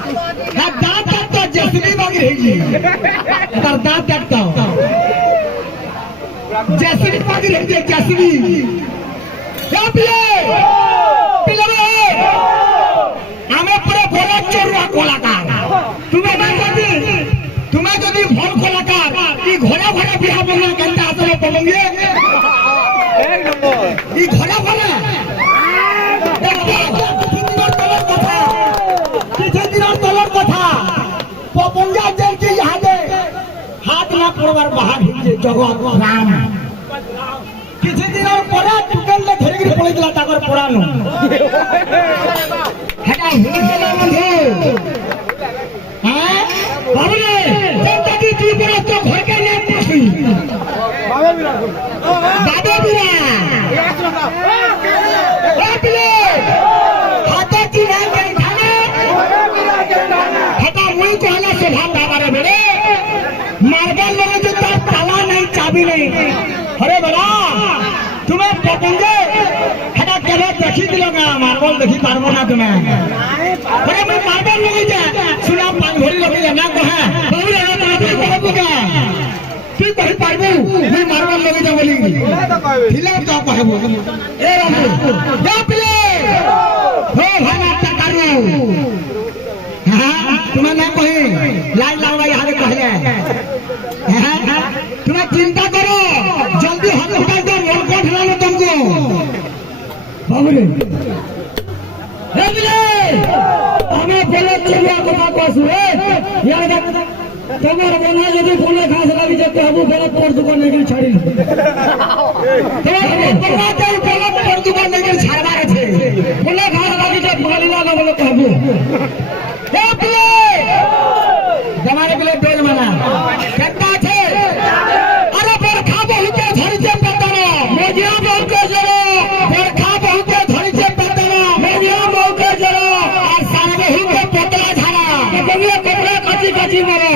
ना दांत तो जैसवी बागी रही जी तर दांत देखता हो जैसवी बागी रही जी जैसवी क्या पिले पिले हमें पूरे बोला चोरुआ कलाकार तुम्हें जो भल कलाकार ये घोड़ा घोड़ा बिहार बोलना घंटा आसले बोलेंगे ये घोड़ा घोड़ा पपंगा जेल के यहाँ दे हाथ ना पड़वार बाहर हिंजे जगत राम किसी दिन और पड़ा टुकल ले धरे गिर पड़े दिला ताकर पड़ा नो हटा हुए ना मंधे हाँ बाबूले जब तक तू बड़ा तो घर के नहीं पहुँची बाबा बिरा बाबूले हाथे चिरा के खाने हटा मुई को हला से भाग हमारे बेटे मार्बल लोगे जो तार ताला नहीं चाबी नहीं अरे बड़ा तुम्हें पकड़ेंगे हटा कभी देखी दिलोगा मार्बल देखी पारबो ना तुम्हें अरे मैं मार्बल लोगे जा सुना पांगोरी लोगे जा ना कहा बाबू रे मार्बल बाबू का तू कहीं पारबो मैं मार्बल लोगे जा बोली हिला तो कहबो ए रामू जा पिले हो भाना टकारू हां तुम्हें ना कहे लाइन लाओ यहाँ रे कहले तुम्हें चिंता करो जल्दी हॉस्पिटल को मोलको ढला लो तुमको बाबू रे हमें बोले चिड़िया को बात सुने यार तुम्हारे बना यदि बोले घास लगी जाते हम बोले तोड़ दुकान नहीं छाड़ी तुम्हारे बना तो बोले तोड़ दुकान नहीं छाड़वा रहे थे बोले घास लगी जाते गाली वाला बोले कहबो ए पिले हमारे पिले बेल मना कहता छे अरे बरखा बहुत धरी से पतरा मोजिया बहुत जरो बरखा बहुत धरी से पतरा मोजिया बहुत जरो और सारे ही के पतला झाड़ा कबिया कपड़ा कच्ची कच्ची मारो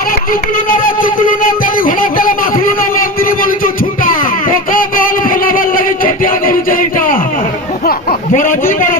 अरे चुकलू ना तेरी घोड़ा तेरे माखलू ना मंत्री बोली जो छूटा ओका बोल बोला बोल लगी चोटिया करू चाहिए बड़ा जी बड़ा